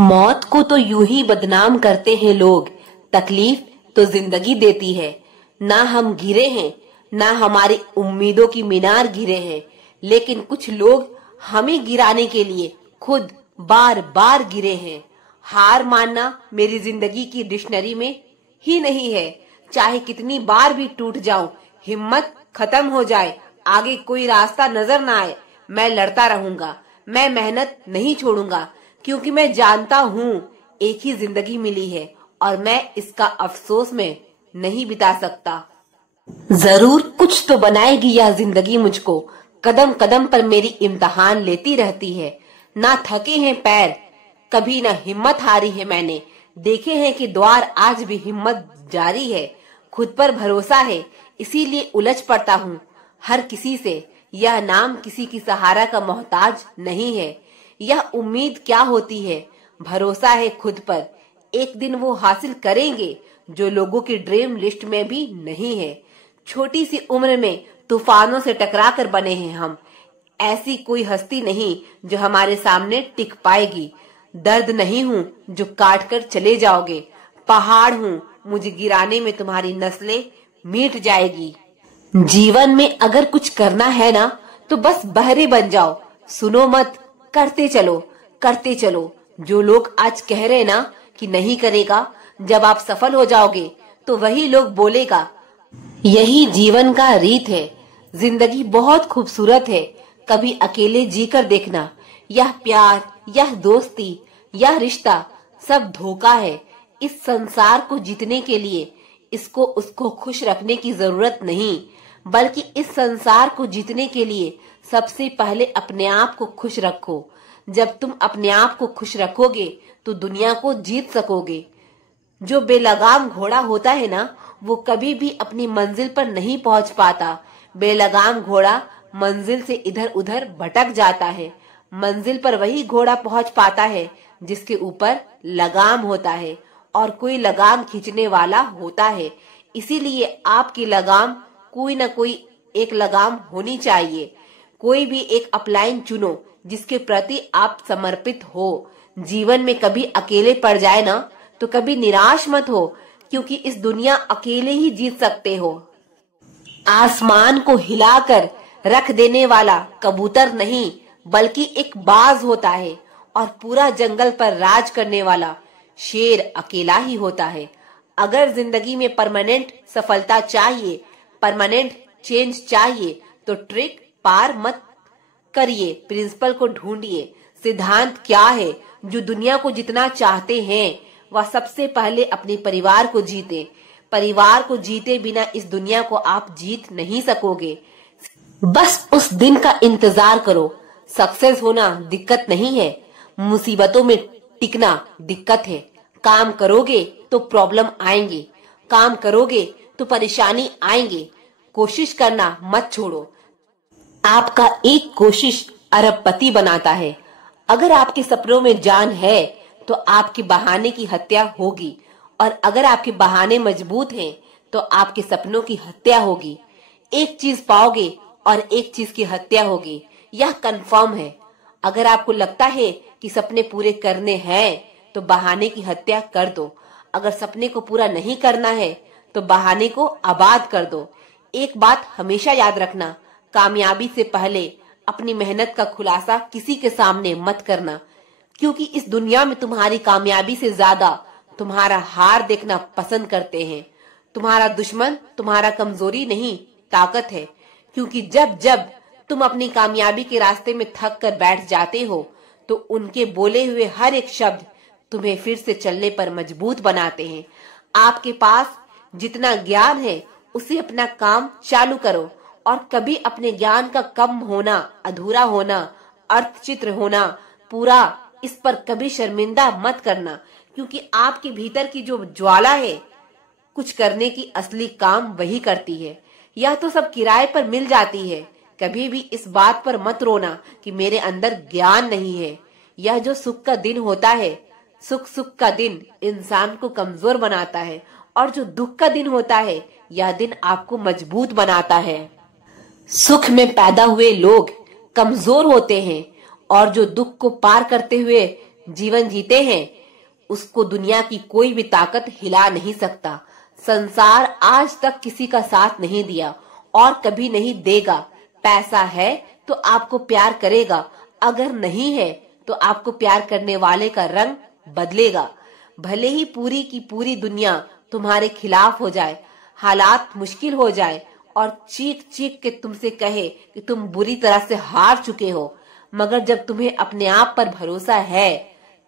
मौत को तो यूं ही बदनाम करते हैं लोग, तकलीफ तो जिंदगी देती है। ना हम गिरे हैं, ना हमारी उम्मीदों की मीनार गिरे हैं, लेकिन कुछ लोग हमें गिराने के लिए खुद बार बार गिरे हैं। हार मानना मेरी जिंदगी की डिक्शनरी में ही नहीं है। चाहे कितनी बार भी टूट जाऊं, हिम्मत खत्म हो जाए, आगे कोई रास्ता नजर ना आए, मैं लड़ता रहूंगा। मैं मेहनत नहीं छोड़ूंगा, क्योंकि मैं जानता हूँ एक ही जिंदगी मिली है और मैं इसका अफसोस में नहीं बिता सकता। जरूर कुछ तो बनाएगी यह जिंदगी मुझको, कदम कदम पर मेरी इम्तिहान लेती रहती है। ना थके हैं पैर, कभी ना हिम्मत हारी है मैंने। देखे हैं कि द्वार आज भी हिम्मत जारी है। खुद पर भरोसा है, इसीलिए उलझ पड़ता हूँ हर किसी से। यह नाम किसी की सहारा का मोहताज नहीं है। यह उम्मीद क्या होती है, भरोसा है खुद पर, एक दिन वो हासिल करेंगे जो लोगों की ड्रीम लिस्ट में भी नहीं है। छोटी सी उम्र में तूफानों से टकरा कर बने हैं हम। ऐसी कोई हस्ती नहीं जो हमारे सामने टिक पाएगी। दर्द नहीं हूँ जो काट कर चले जाओगे, पहाड़ हूँ मुझे गिराने में तुम्हारी नस्लें मिट जाएगी। जीवन में अगर कुछ करना है ना, तो बस बहरे बन जाओ, सुनो मत, करते चलो करते चलो। जो लोग आज कह रहे ना कि नहीं करेगा, जब आप सफल हो जाओगे तो वही लोग बोलेगा। यही जीवन का रीत है। जिंदगी बहुत खूबसूरत है, कभी अकेले जी कर देखना। यह प्यार, यह दोस्ती, यह रिश्ता सब धोखा है। इस संसार को जीतने के लिए इसको उसको खुश रखने की जरूरत नहीं, बल्कि इस संसार को जीतने के लिए सबसे पहले अपने आप को खुश रखो। जब तुम अपने आप को खुश रखोगे तो दुनिया को जीत सकोगे। जो बेलगाम घोड़ा होता है ना, वो कभी भी अपनी मंजिल पर नहीं पहुंच पाता। बेलगाम घोड़ा मंजिल से इधर उधर भटक जाता है। मंजिल पर वही घोड़ा पहुंच पाता है जिसके ऊपर लगाम होता है और कोई लगाम खींचने वाला होता है। इसीलिए आपकी लगाम कोई ना कोई एक लगाम होनी चाहिए। कोई भी एक अपलाइन चुनो जिसके प्रति आप समर्पित हो। जीवन में कभी अकेले पड़ जाए ना, तो कभी निराश मत हो, क्योंकि इस दुनिया अकेले ही जीत सकते हो। आसमान को हिलाकर रख देने वाला कबूतर नहीं, बल्कि एक बाज होता है, और पूरा जंगल पर राज करने वाला शेर अकेला ही होता है। अगर जिंदगी में परमानेंट सफलता चाहिए, परमानेंट चेंज चाहिए, तो ट्रिक पार मत करिए, प्रिंसिपल को ढूंढिए। सिद्धांत क्या है? जो दुनिया को जितना चाहते हैं वह सबसे पहले अपने परिवार को जीते। परिवार को जीते बिना इस दुनिया को आप जीत नहीं सकोगे। बस उस दिन का इंतजार करो। सक्सेस होना दिक्कत नहीं है, मुसीबतों में टिकना दिक्कत है। काम करोगे तो प्रॉब्लम आएंगे, काम करोगे तो परेशानी आएंगे। कोशिश करना मत छोड़ो। आपका एक कोशिश अरबपति बनाता है। अगर आपके सपनों में जान है तो आपके बहाने की हत्या होगी, और अगर आपके बहाने मजबूत हैं तो आपके सपनों की हत्या होगी। एक चीज पाओगे और एक चीज की हत्या होगी, यह कंफर्म है। अगर आपको लगता है कि सपने पूरे करने हैं तो बहाने की हत्या कर दो। अगर सपने को पूरा नहीं करना है तो बहाने को आबाद कर दो। एक बात हमेशा याद रखना, कामयाबी से पहले अपनी मेहनत का खुलासा किसी के सामने मत करना, क्योंकि इस दुनिया में तुम्हारी कामयाबी से ज्यादा तुम्हारा हार देखना पसंद करते हैं। तुम्हारा दुश्मन तुम्हारा कमजोरी नहीं, ताकत है। क्योंकि जब जब तुम अपनी कामयाबी के रास्ते में थक कर बैठ जाते हो, तो उनके बोले हुए हर एक शब्द तुम्हें फिर से चलने पर मजबूत बनाते हैं। आपके पास जितना ज्ञान है उसे अपना काम चालू करो, और कभी अपने ज्ञान का कम होना, अधूरा होना, अर्धचित्र होना, पूरा, इस पर कभी शर्मिंदा मत करना। क्योंकि आपके भीतर की जो ज्वाला है, कुछ करने की असली काम वही करती है। यह तो सब किराए पर मिल जाती है। कभी भी इस बात पर मत रोना कि मेरे अंदर ज्ञान नहीं है। यह जो सुख का दिन होता है, सुख का दिन इंसान को कमजोर बनाता है, और जो दुख का दिन होता है, यह दिन आपको मजबूत बनाता है। सुख में पैदा हुए लोग कमजोर होते हैं, और जो दुख को पार करते हुए जीवन जीते हैं उसको दुनिया की कोई भी ताकत हिला नहीं सकता। संसार आज तक किसी का साथ नहीं दिया और कभी नहीं देगा। पैसा है तो आपको प्यार करेगा, अगर नहीं है तो आपको प्यार करने वाले का रंग बदलेगा। भले ही पूरी की पूरी दुनिया तुम्हारे खिलाफ हो जाए, हालात मुश्किल हो जाए और चीख चीख के तुमसे कहे कि तुम बुरी तरह से हार चुके हो, मगर जब तुम्हें अपने आप पर भरोसा है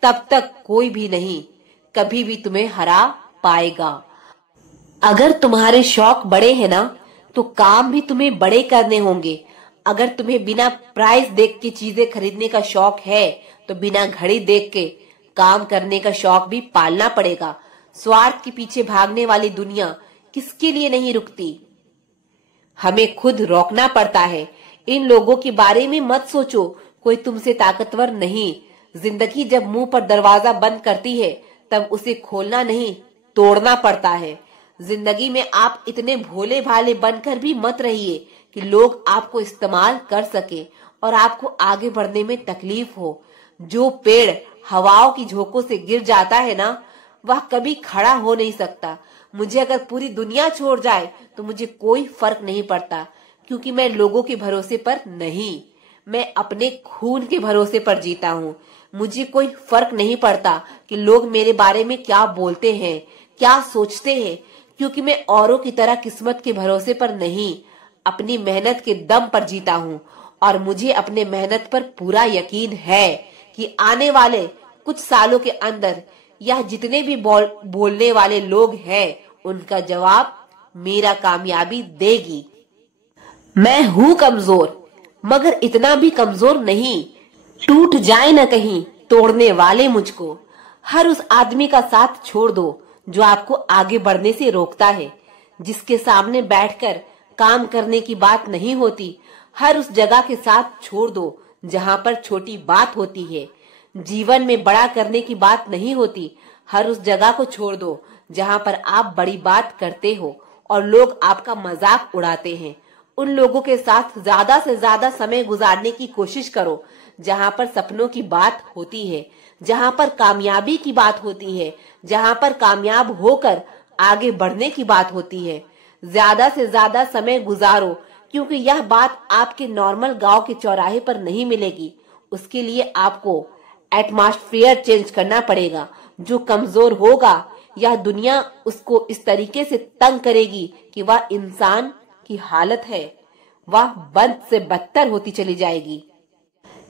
तब तक कोई भी नहीं कभी भी तुम्हें हरा पाएगा। अगर तुम्हारे शौक बड़े हैं ना तो काम भी तुम्हें बड़े करने होंगे। अगर तुम्हें बिना प्राइस देख के चीजें खरीदने का शौक है तो बिना घड़ी देख के काम करने का शौक भी पालना पड़ेगा। स्वार्थ के पीछे भागने वाली दुनिया किसके लिए नहीं रुकती, हमें खुद रोकना पड़ता है। इन लोगों के बारे में मत सोचो, कोई तुमसे ताकतवर नहीं। जिंदगी जब मुंह पर दरवाजा बंद करती है तब उसे खोलना नहीं तोड़ना पड़ता है। जिंदगी में आप इतने भोले भाले बनकर भी मत रहिए कि लोग आपको इस्तेमाल कर सके और आपको आगे बढ़ने में तकलीफ हो। जो पेड़ हवाओं की झोंकों से गिर जाता है ना वह कभी खड़ा हो नहीं सकता। मुझे अगर पूरी दुनिया छोड़ जाए तो मुझे कोई फर्क नहीं पड़ता, क्योंकि मैं लोगों के भरोसे पर नहीं, मैं अपने खून के भरोसे पर जीता हूँ। मुझे कोई फर्क नहीं पड़ता कि लोग मेरे बारे में क्या बोलते हैं, क्या सोचते हैं, क्योंकि मैं औरों की तरह किस्मत के भरोसे पर नहीं, अपनी मेहनत के दम पर जीता हूँ। और मुझे अपने मेहनत पर पूरा यकीन है कि आने वाले कुछ सालों के अंदर यह जितने भी बोलने वाले लोग हैं उनका जवाब मेरा कामयाबी देगी। मैं हूँ कमजोर, मगर इतना भी कमजोर नहीं, टूट जाए न कहीं तोड़ने वाले मुझको। हर उस आदमी का साथ छोड़ दो जो आपको आगे बढ़ने से रोकता है, जिसके सामने बैठकर काम करने की बात नहीं होती। हर उस जगह के साथ छोड़ दो जहाँ पर छोटी बात होती है। जीवन में बड़ा करने की बात नहीं होती। हर उस जगह को छोड़ दो जहाँ पर आप बड़ी बात करते हो और लोग आपका मजाक उड़ाते हैं। उन लोगों के साथ ज्यादा से ज्यादा समय गुजारने की कोशिश करो जहाँ पर सपनों की बात होती है, जहाँ पर कामयाबी की बात होती है, जहाँ पर कामयाब होकर आगे बढ़ने की बात होती है। ज्यादा से ज्यादा समय गुजारो, क्योंकि यह बात आपके नॉर्मल गांव के चौराहे पर नहीं मिलेगी। उसके लिए आपको एटमॉस्फेयर चेंज करना पड़ेगा। जो कमजोर होगा यह दुनिया उसको इस तरीके से तंग करेगी कि वह इंसान की हालत है वह बद से बदतर होती चली जाएगी।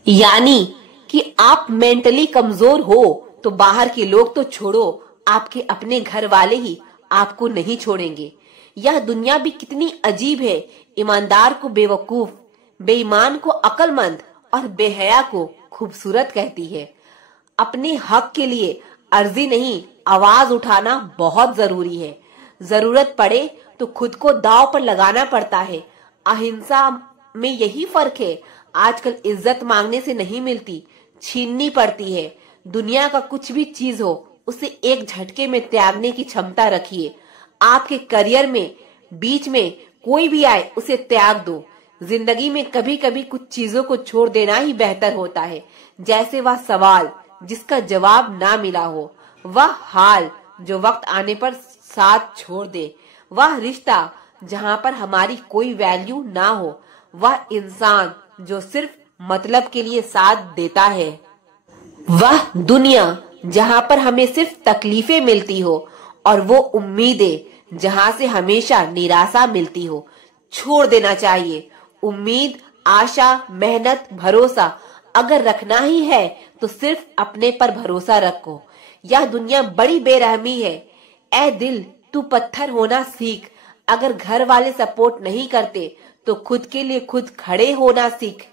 यानी कि आप मेंटली कमजोर हो तो बाहर के लोग तो छोड़ो, आपके अपने घर वाले ही आपको नहीं छोड़ेंगे। यह दुनिया भी कितनी अजीब है। ईमानदार को बेवकूफ, बेईमान को अक्लमंद और बेहया को खूबसूरत कहती है। अपने हक के लिए अर्जी नहीं आवाज उठाना बहुत जरूरी है। जरूरत पड़े तो खुद को दांव पर लगाना पड़ता है। अहिंसा में यही फर्क है। आजकल इज्जत मांगने से नहीं मिलती, छीननी पड़ती है। दुनिया का कुछ भी चीज हो उसे एक झटके में त्यागने की क्षमता रखिए। आपके करियर में बीच में कोई भी आए उसे त्याग दो। जिंदगी में कभी कभी कुछ चीजों को छोड़ देना ही बेहतर होता है, जैसे वह सवाल जिसका जवाब ना मिला हो, वह हाल जो वक्त आने पर साथ छोड़ दे, वह रिश्ता जहाँ पर हमारी कोई वैल्यू ना हो, वह इंसान जो सिर्फ मतलब के लिए साथ देता है, वह दुनिया जहाँ पर हमें सिर्फ तकलीफें मिलती हो और वो उम्मीदें जहाँ से हमेशा निराशा मिलती हो। छोड़ देना चाहिए। उम्मीद, आशा, मेहनत, भरोसा अगर रखना ही है तो सिर्फ अपने पर भरोसा रखो। यह दुनिया बड़ी बेरहमी है। ऐ दिल तू पत्थर होना सीख। अगर घर वाले सपोर्ट नहीं करते तो खुद के लिए खुद खड़े होना सीख।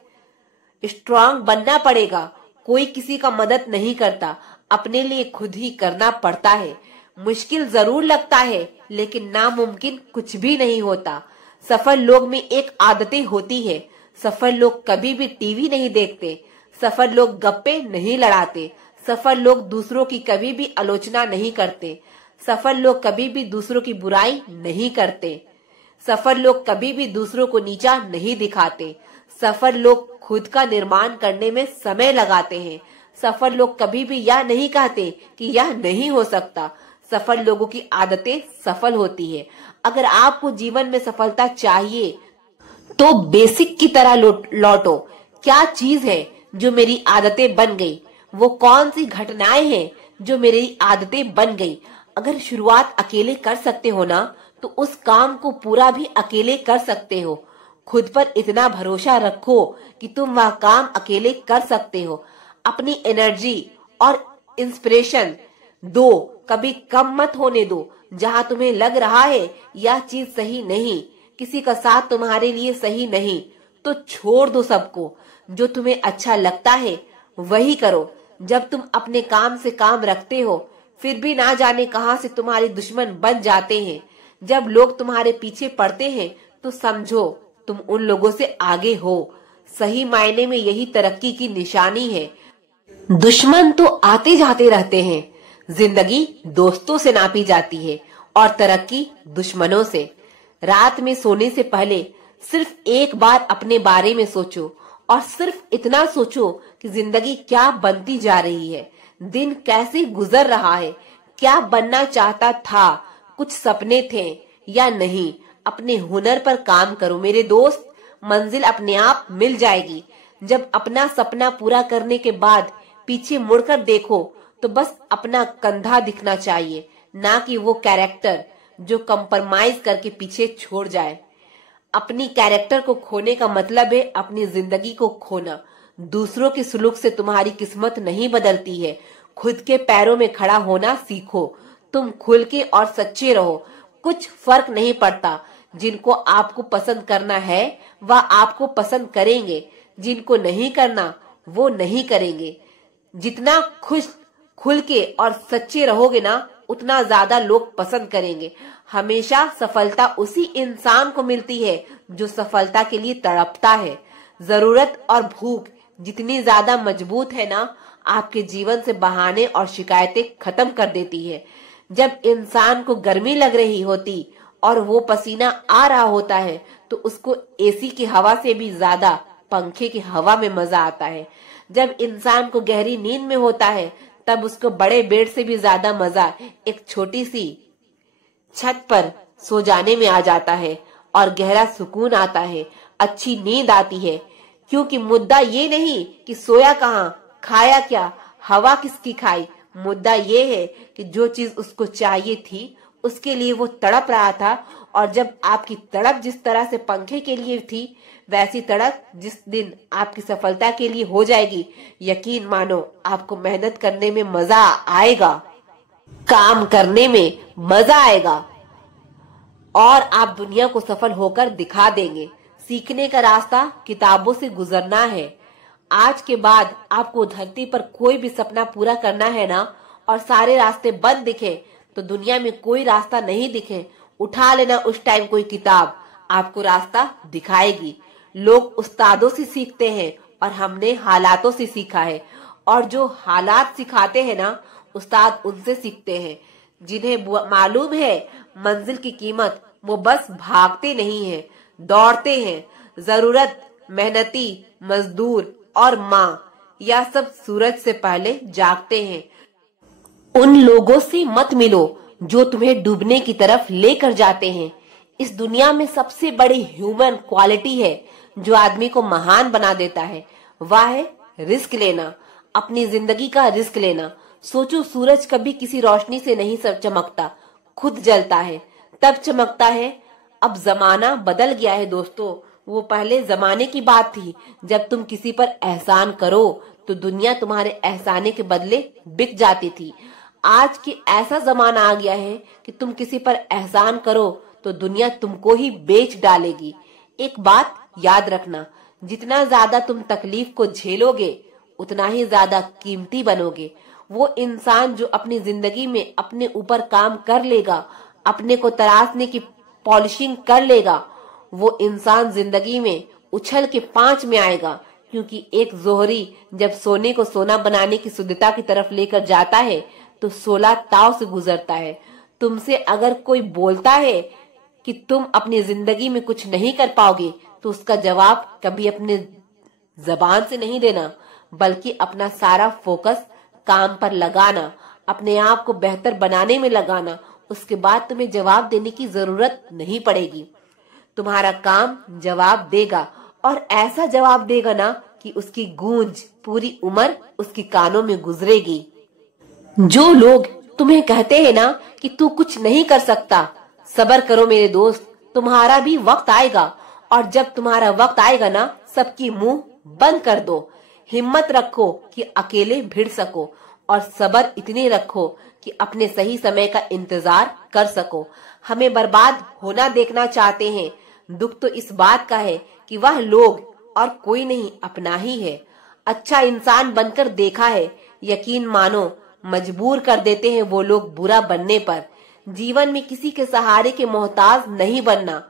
स्ट्रांग बनना पड़ेगा। कोई किसी का मदद नहीं करता, अपने लिए खुद ही करना पड़ता है। मुश्किल जरूर लगता है लेकिन नामुमकिन कुछ भी नहीं होता। सफल लोग में एक आदतें होती है। सफल लोग कभी भी टीवी नहीं देखते। सफल लोग गप्पे नहीं लड़ाते। सफल लोग दूसरों की कभी भी आलोचना नहीं करते। सफल लोग कभी भी दूसरों की बुराई नहीं करते। सफल लोग कभी भी दूसरों को नीचा नहीं दिखाते। सफल लोग खुद का निर्माण करने में समय लगाते हैं। सफल लोग कभी भी यह नहीं कहते कि यह नहीं हो सकता। सफल लोगों की आदतें सफल होती है। अगर आपको जीवन में सफलता चाहिए तो बेसिक की तरह लौटो। क्या चीज है जो मेरी आदतें बन गई? वो कौन सी घटनाएं हैं जो मेरी आदतें बन गई? अगर शुरुआत अकेले कर सकते हो ना, तो उस काम को पूरा भी अकेले कर सकते हो। खुद पर इतना भरोसा रखो कि तुम वह काम अकेले कर सकते हो। अपनी एनर्जी और इंस्पिरेशन दो, कभी कम मत होने दो। जहां तुम्हें लग रहा है यह चीज सही नहीं, किसी का साथ तुम्हारे लिए सही नहीं, तो छोड़ दो सबको। जो तुम्हें अच्छा लगता है वही करो। जब तुम अपने काम से काम रखते हो, फिर भी ना जाने कहां से तुम्हारे दुश्मन बन जाते हैं। जब लोग तुम्हारे पीछे पड़ते हैं तो समझो तुम उन लोगों से आगे हो। सही मायने में यही तरक्की की निशानी है। दुश्मन तो आते जाते रहते हैं। जिंदगी दोस्तों से नापी जाती है और तरक्की दुश्मनों से। रात में सोने से पहले सिर्फ एक बार अपने बारे में सोचो, और सिर्फ इतना सोचो कि जिंदगी क्या बनती जा रही है, दिन कैसे गुजर रहा है, क्या बनना चाहता था, कुछ सपने थे या नहीं। अपने हुनर पर काम करो मेरे दोस्त, मंजिल अपने आप मिल जाएगी। जब अपना सपना पूरा करने के बाद पीछे मुड़कर देखो तो बस अपना कंधा दिखना चाहिए, ना कि वो कैरेक्टर जो कंप्रोमाइज करके पीछे छोड़ जाए। अपनी कैरेक्टर को खोने का मतलब है अपनी जिंदगी को खोना। दूसरों के सुलूक से तुम्हारी किस्मत नहीं बदलती है। खुद के पैरों में खड़ा होना सीखो। तुम खुल के और सच्चे रहो, कुछ फर्क नहीं पड़ता। जिनको आपको पसंद करना है वह आपको पसंद करेंगे, जिनको नहीं करना वो नहीं करेंगे। जितना खुल के और सच्चे रहोगे ना, उतना ज्यादा लोग पसंद करेंगे। हमेशा सफलता उसी इंसान को मिलती है जो सफलता के लिए तड़पता है। जरूरत और भूख जितनी ज्यादा मजबूत है ना, आपके जीवन से बहाने और शिकायतें खत्म कर देती है। जब इंसान को गर्मी लग रही होती और वो पसीना आ रहा होता है, तो उसको एसी की हवा से भी ज्यादा पंखे की हवा में मजा आता है। जब इंसान को गहरी नींद में होता है, तब उसको बड़े बेड से भी ज्यादा मजा एक छोटी सी छत पर सो जाने में आ जाता है और गहरा सुकून आता है, अच्छी नींद आती है। क्योंकि मुद्दा ये नहीं कि सोया कहाँ, खाया क्या, हवा किसकी खाई। मुद्दा ये है कि जो चीज उसको चाहिए थी उसके लिए वो तड़प रहा था, और जब आपकी तड़प जिस तरह से पंखे के लिए थी, वैसी तड़प जिस दिन आपकी सफलता के लिए हो जाएगी, यकीन मानो आपको मेहनत करने में मजा आएगा, काम करने में मजा आएगा, और आप दुनिया को सफल होकर दिखा देंगे। सीखने का रास्ता किताबों से गुजरना है। आज के बाद आपको धरती पर कोई भी सपना पूरा करना है ना, और सारे रास्ते बंद दिखे, तो दुनिया में कोई रास्ता नहीं दिखे, उठा लेना उस टाइम कोई किताब, आपको रास्ता दिखाएगी। लोग उस्तादों से सीखते हैं और हमने हालातों से सीखा है, और जो हालात सिखाते हैं ना, उस्ताद उनसे सीखते हैं। जिन्हें मालूम है मंजिल की कीमत, वो बस भागते नहीं हैं, दौड़ते हैं। जरूरत, मेहनती मजदूर और माँ, यह सब सूरज से पहले जागते हैं। उन लोगों से मत मिलो जो तुम्हें डूबने की तरफ लेकर जाते हैं। इस दुनिया में सबसे बड़ी ह्यूमन क्वालिटी है जो आदमी को महान बना देता है, वह है रिस्क लेना, अपनी जिंदगी का रिस्क लेना। सोचो, सूरज कभी किसी रोशनी से नहीं चमकता, खुद जलता है तब चमकता है। अब जमाना बदल गया है दोस्तों। वो पहले जमाने की बात थी जब तुम किसी पर एहसान करो तो दुनिया तुम्हारे एहसाने के बदले बिक जाती थी। आज की ऐसा जमाना आ गया है कि तुम किसी पर एहसान करो तो दुनिया तुमको ही बेच डालेगी। एक बात याद रखना, जितना ज्यादा तुम तकलीफ को झेलोगे उतना ही ज्यादा कीमती बनोगे। वो इंसान जो अपनी जिंदगी में अपने ऊपर काम कर लेगा, अपने को तराशने की पॉलिशिंग कर लेगा, वो इंसान जिंदगी में उछल के 5 में आएगा। क्योंकि एक जोहरी जब सोने को सोना बनाने की शुद्धता की तरफ लेकर जाता है तो 16 ताव से गुजरता है। तुमसे अगर कोई बोलता है कि तुम अपनी जिंदगी में कुछ नहीं कर पाओगे, तो उसका जवाब कभी अपने जबान से नहीं देना, बल्कि अपना सारा फोकस काम पर लगाना, अपने आप को बेहतर बनाने में लगाना। उसके बाद तुम्हें जवाब देने की जरूरत नहीं पड़ेगी। तुम्हारा काम जवाब देगा, और ऐसा जवाब देगा ना कि उसकी गूंज पूरी उम्र उसकी कानों में गुजरेगी। जो लोग तुम्हें कहते हैं ना कि तू कुछ नहीं कर सकता, सब्र करो मेरे दोस्त, तुम्हारा भी वक्त आएगा। और जब तुम्हारा वक्त आएगा ना, सबकी मुंह बंद कर दो। हिम्मत रखो कि अकेले भिड़ सको, और सब्र इतने रखो कि अपने सही समय का इंतजार कर सको। हमें बर्बाद होना देखना चाहते हैं। दुख तो इस बात का है कि वह लोग और कोई नहीं, अपना ही है। अच्छा इंसान बनकर देखा है, यकीन मानो मजबूर कर देते हैं वो लोग बुरा बनने पर। जीवन में किसी के सहारे के मोहताज नहीं बनना।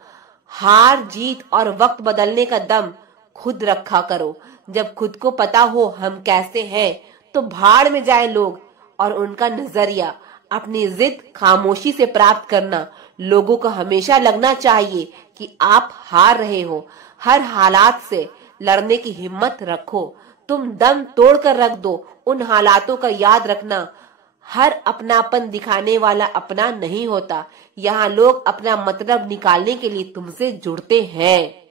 हार जीत और वक्त बदलने का दम खुद रखा करो। जब खुद को पता हो हम कैसे हैं, तो भाड़ में जाए लोग और उनका नजरिया। अपनी जिद खामोशी से प्राप्त करना। लोगों को हमेशा लगना चाहिए कि आप हार रहे हो। हर हालात से लड़ने की हिम्मत रखो। तुम दम तोड़कर रख दो। उन हालातों का याद रखना, हर अपनापन दिखाने वाला अपना नहीं होता। यहाँ लोग अपना मतलब निकालने के लिए तुमसे जुड़ते हैं।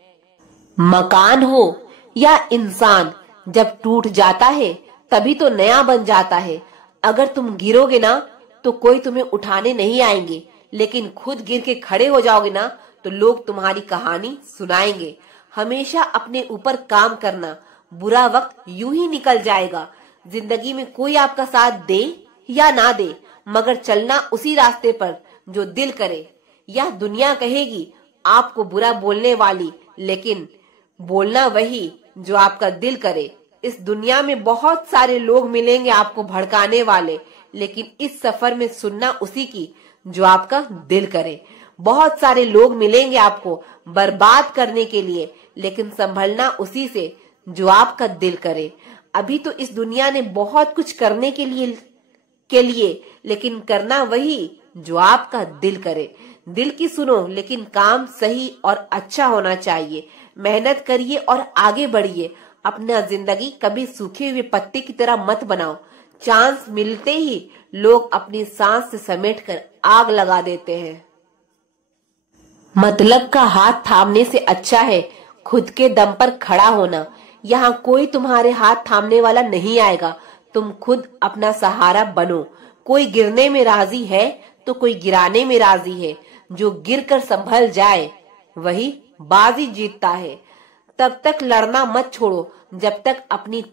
मकान हो या इंसान, जब टूट जाता है तभी तो नया बन जाता है। अगर तुम गिरोगे ना तो कोई तुम्हें उठाने नहीं आएंगे, लेकिन खुद गिर के खड़े हो जाओगे ना तो लोग तुम्हारी कहानी सुनाएंगे। हमेशा अपने ऊपर काम करना। बुरा वक्त यूं ही निकल जाएगा। जिंदगी में कोई आपका साथ दे या ना दे, मगर चलना उसी रास्ते पर जो दिल करे। यह दुनिया कहेगी आपको बुरा बोलने वाली, लेकिन बोलना वही जो आपका दिल करे। इस दुनिया में बहुत सारे लोग मिलेंगे आपको भड़काने वाले, लेकिन इस सफर में सुनना उसी की जो आपका दिल करे। बहुत सारे लोग मिलेंगे आपको बर्बाद करने के लिए, लेकिन संभलना उसी से जो आपका दिल करे। अभी तो इस दुनिया ने बहुत कुछ करने के लिए, लेकिन करना वही जो आपका दिल करे। दिल की सुनो, लेकिन काम सही और अच्छा होना चाहिए। मेहनत करिए और आगे बढ़िए। अपना जिंदगी कभी सूखे हुए पत्ते की तरह मत बनाओ। चांस मिलते ही लोग अपनी सांस से समेटकर आग लगा देते हैं। मतलब का हाथ थामने से अच्छा है खुद के दम पर खड़ा होना। यहाँ कोई तुम्हारे हाथ थामने वाला नहीं आएगा। तुम खुद अपना सहारा बनो। कोई गिरने में राजी है तो कोई गिराने में राजी है। जो गिरकर संभल जाए वही बाजी जीतता है। तब तक लड़ना मत छोड़ो जब तक अपनी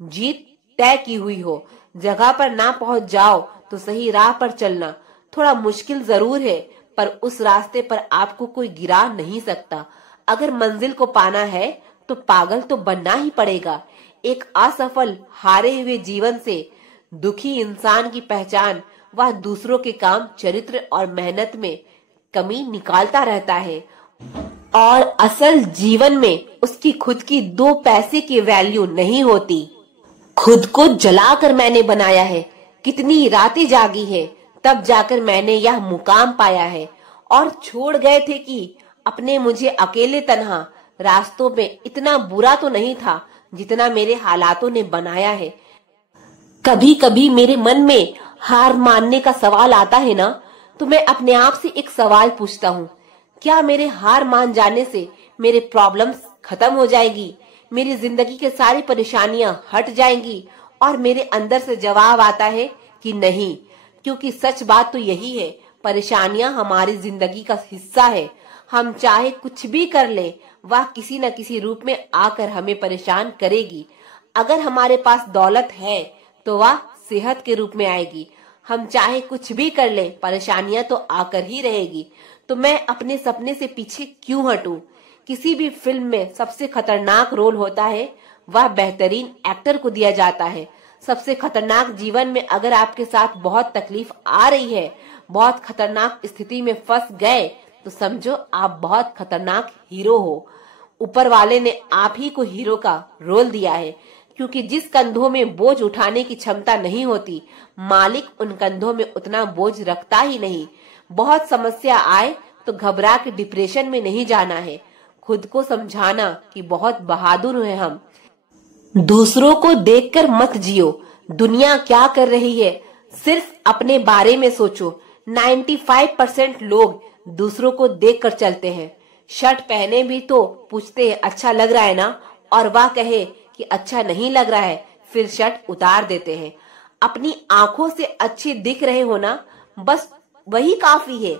जीत तय की हुई हो। जगह पर ना पहुंच जाओ तो सही राह पर चलना। थोड़ा मुश्किल जरूर है, पर उस रास्ते पर आपको कोई गिरा नहीं सकता। अगर मंजिल को पाना है तो पागल तो बनना ही पड़ेगा। एक असफल हारे हुए जीवन से दुखी इंसान की पहचान वह दूसरों के काम, चरित्र और मेहनत में कमी निकालता रहता है, और असल जीवन में उसकी खुद की 2 पैसे की वैल्यू नहीं होती। खुद को जलाकर मैंने बनाया है। कितनी रातें जागी है, तब जाकर मैंने यह मुकाम पाया है। और छोड़ गए थे कि अपने मुझे अकेले तन्हा। रास्तों में इतना बुरा तो नहीं था जितना मेरे हालातों ने बनाया है। कभी कभी मेरे मन में हार मानने का सवाल आता है ना, तो मैं अपने आप से एक सवाल पूछता हूँ, क्या मेरे हार मान जाने से मेरे प्रॉब्लम्स खत्म हो जाएगी? मेरी जिंदगी के सारी परेशानियां हट जाएंगी? और मेरे अंदर से जवाब आता है कि नहीं, क्योंकि सच बात तो यही है, परेशानियां हमारी जिंदगी का हिस्सा है। हम चाहे कुछ भी कर ले, वह किसी न किसी रूप में आकर हमें परेशान करेगी। अगर हमारे पास दौलत है तो वह सेहत के रूप में आएगी। हम चाहे कुछ भी कर ले, परेशानियां तो आकर ही रहेगी। तो मैं अपने सपने से पीछे क्यों हटूं? किसी भी फिल्म में सबसे खतरनाक रोल होता है, वह बेहतरीन एक्टर को दिया जाता है। सबसे खतरनाक जीवन में अगर आपके साथ बहुत तकलीफ आ रही है, बहुत खतरनाक स्थिति में फंस गए, तो समझो आप बहुत खतरनाक हीरो हो। ऊपर वाले ने आप ही को हीरो का रोल दिया है, क्योंकि जिस कंधों में बोझ उठाने की क्षमता नहीं होती, मालिक उन कंधों में उतना बोझ रखता ही नहीं। बहुत समस्या आए तो घबरा के डिप्रेशन में नहीं जाना है। खुद को समझाना कि बहुत बहादुर हैं हम। दूसरों को देखकर मत जियो, दुनिया क्या कर रही है सिर्फ अपने बारे में सोचो। 95% लोग दूसरों को देखकर चलते हैं। शर्ट पहने भी तो पूछते हैं अच्छा लग रहा है ना, और वह कहे कि अच्छा नहीं लग रहा है, फिर शर्ट उतार देते हैं। अपनी आंखों से अच्छे दिख रहे हो ना, बस वही काफी है।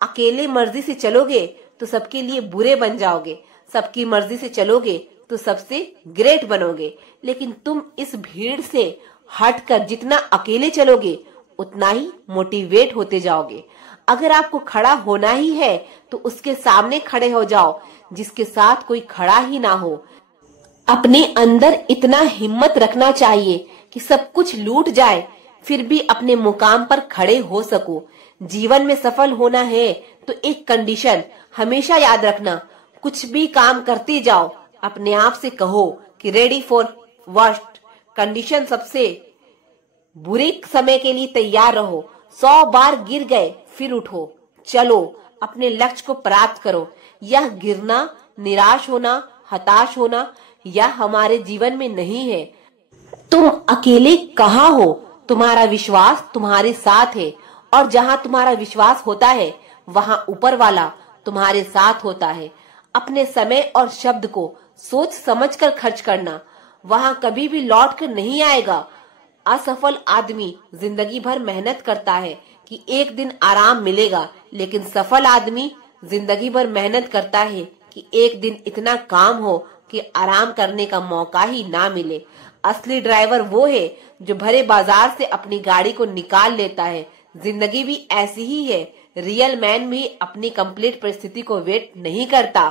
अकेले मर्जी से चलोगे तो सबके लिए बुरे बन जाओगे, सबकी मर्जी से चलोगे तो सबसे ग्रेट बनोगे। लेकिन तुम इस भीड़ से हटकर जितना अकेले चलोगे उतना ही मोटिवेट होते जाओगे। अगर आपको खड़ा होना ही है तो उसके सामने खड़े हो जाओ जिसके साथ कोई खड़ा ही ना हो। अपने अंदर इतना हिम्मत रखना चाहिए कि सब कुछ लूट जाए फिर भी अपने मुकाम पर खड़े हो सको। जीवन में सफल होना है तो एक कंडीशन हमेशा याद रखना, कुछ भी काम करते जाओ अपने आप से कहो कि रेडी फॉर वर्स्ट कंडीशन, सबसे बुरे समय के लिए तैयार रहो। 100 बार गिर गए फिर उठो, चलो अपने लक्ष्य को प्राप्त करो। यह गिरना, निराश होना, हताश होना यह हमारे जीवन में नहीं है। तुम अकेले कहाँ हो, तुम्हारा विश्वास तुम्हारे साथ है, और जहाँ तुम्हारा विश्वास होता है वहाँ ऊपर वाला तुम्हारे साथ होता है। अपने समय और शब्द को सोच समझकर खर्च करना, वहाँ कभी भी लौट कर नहीं आएगा। असफल आदमी जिंदगी भर मेहनत करता है कि एक दिन आराम मिलेगा, लेकिन सफल आदमी जिंदगी भर मेहनत करता है कि एक दिन इतना काम हो कि आराम करने का मौका ही ना मिले। असली ड्राइवर वो है जो भरे बाजार से अपनी गाड़ी को निकाल लेता है। जिंदगी भी ऐसी ही है, रियल मैन भी अपनी कंप्लीट परिस्थिति को वेट नहीं करता।